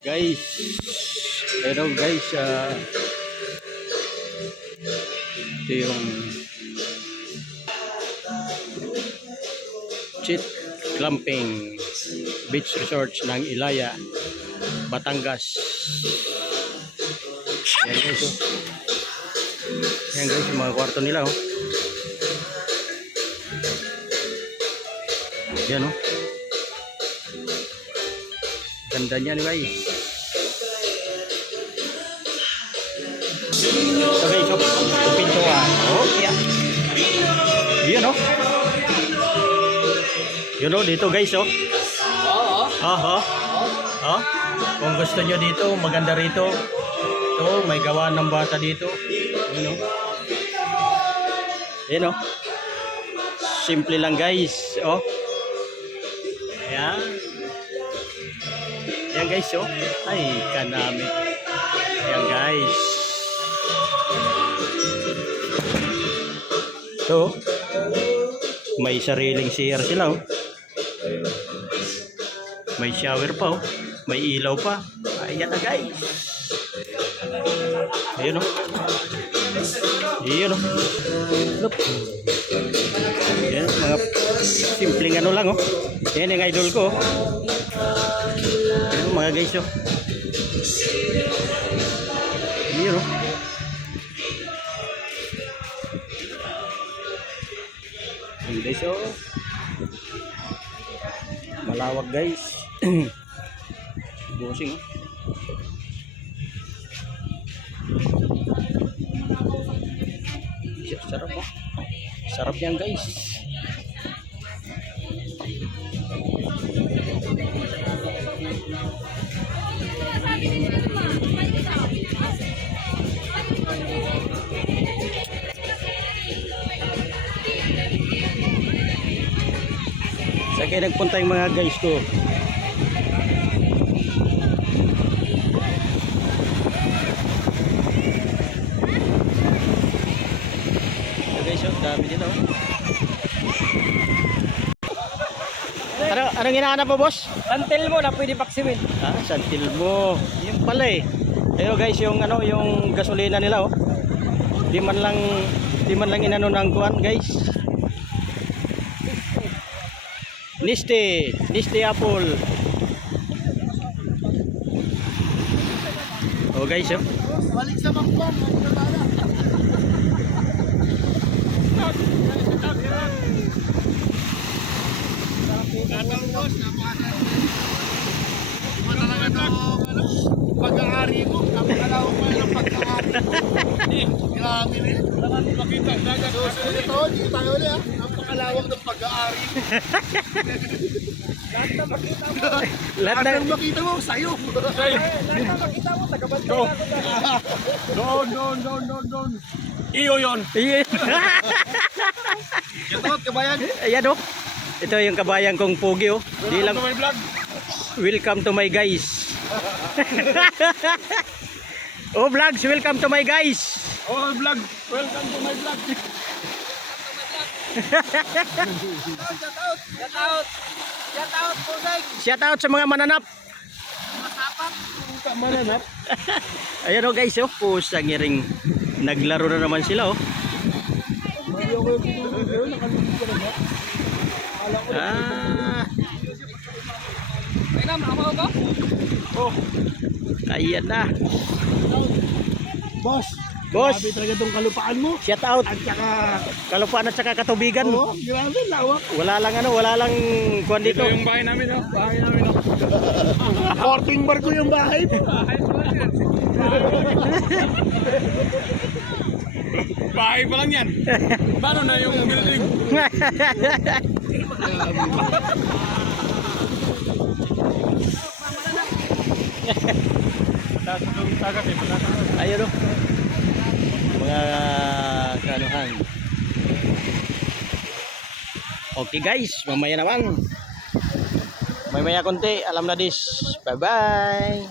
Guys, hello guys, ito yung cheat clamping beach resort ng Ilaya, Batangas. Yan guys, oh. Yan guys, yung mga kwarto nila, oh. Yan, oh. Ganda niyan guys. So guys, so, pintuan. Oh, yeah. Yun, oh. Yun, oh, dito guys, oh. Oo. Oh. Kung gusto nyo dito, maganda rito. Ito, may gawa ng bata dito. Yun, oh. Yun, oh. Simple lang guys, oh. Ayan. Ayan guys, oh. Ay, kanami. Ayan guys. So, may sariling CR sila, oh. May shower pa, oh. May ilaw pa. Ayan na guys. Ayan, oh. Ayan, oh. Look. Ayan, mga simpleng ano lang, oh. Ayan yung idol ko, oh. Ayan, mga guys, oh. Ayan, oh. Ayan guys, oh. Malawak guys. Bosing, oh. Sarap, oh. Sarap yan guys. Sa kaya nagpunta yung mga guys ko. So guys, oh, dami dito, oh. Anong hinahanap mo, boss? Santil mo na pwede paksimin. Ah, santil mo. Yung pala eh. Ayo guys, yung ano, yung gasolina nila, oh. Di man lang inano ng kuan, guys. Niste apple. Oh guys, oh. Balik sa bangkong. Natang boss, napakasarap. Iba talaga ito, pag-aari mo. Napakalawak mo yung pag-aari mo. Grabe rin. Naman makita. Ito, dito tayo ulit, ha. Napakalawak ng pag-aari mo. Lahat na makita mo. Lahat na makita mo, sayo. Lahat na makita mo, tagabantay ako. Doon. Iyo yun. Ito, kabayan. Ayan, oh. Ito yung kabayan kong pugi, oh. Di lang. Welcome to my guys. Oh, vlogs, welcome to my guys. Oh, vlog. Welcome to my vlog. Shout out po, guys. Shout out sa mga mananap. Masapak. Mananap. Ayan, oh guys, oh. Pusang iring. Naglaro na naman sila, oh. Ah. Ay na, makabaw ka? Oh. Ayan na. Boss. Boss. Grabe talaga itong kalupaan mo. Shout out. At saka... Kalupaan at saka katubigan. Oo, grabe, lawak. Wala lang kuwan dito. Ito yung bahay namin, oh. Bahay namin, oh. Korting bar ko yung bahay. Bahay pa lang yan. Bahay pa lang yan. Paano na yung building? Ayun, oh. Mga kanuhan. Okay guys, mamaya naman. Mamaya konti, alam na this. Bye bye.